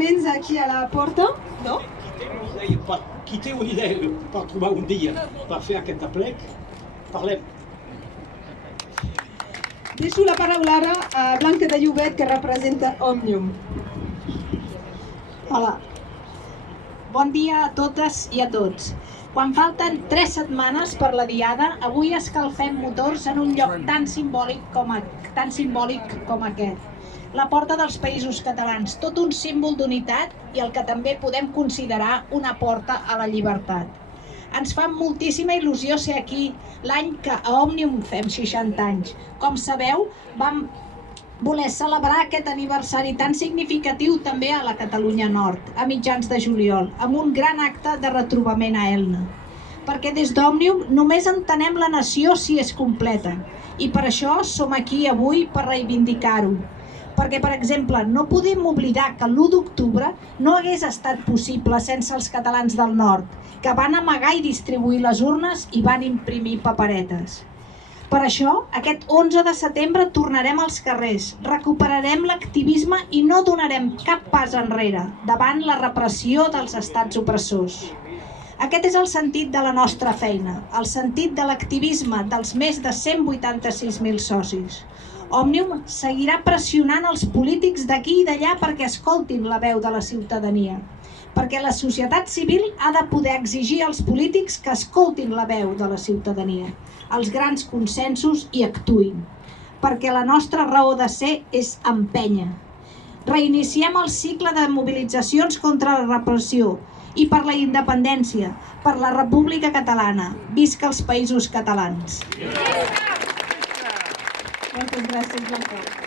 Aquí a la porta, no? Qui té una idea per trobar un dia per fer aquest aplec, parlem. Deixo la paraula ara a Blanca de Llobet, que representa Òmnium. Hola. Bon dia a totes i a tots. Quan falten 3 setmanes per la Diada, avui escalfem motors en un lloc tan simbòlic com aquest. La Porta dels Països Catalans, tot un símbol d'unitat i el que també podem considerar una porta a la llibertat. Ens fa moltíssima il·lusió ser aquí l'any que a Òmnium fem 60 anys. Com sabeu, vam voler celebrar aquest aniversari tan significatiu també a la Catalunya Nord, a mitjans de juliol, amb un gran acte de retrobament a Elna. Perquè des d'Òmnium només entenem la nació si és completa, i per això som aquí avui per reivindicar-ho. Perquè, per exemple, no podem oblidar que l'1 d'octubre no hagués estat possible sense els catalans del nord, que van amagar i distribuir les urnes i van imprimir paperetes. Per això, aquest 11 de setembre tornarem als carrers, recuperarem l'activisme i no donarem cap pas enrere davant la repressió dels estats opressors. Aquest és el sentit de la nostra feina, el sentit de l'activisme dels més de 186.000 socis. Òmnium seguirà pressionant els polítics d'aquí i d'allà perquè escoltin la veu de la ciutadania, perquè la societat civil ha de poder exigir als polítics que escoltin la veu de la ciutadania, els grans consensos i actuïn, perquè la nostra raó de ser és empènyer. Reiniciem el cicle de mobilitzacions contra la repressió i per la independència, per la República Catalana. Visca els Països Catalans! Moltes gràcies, Blanca.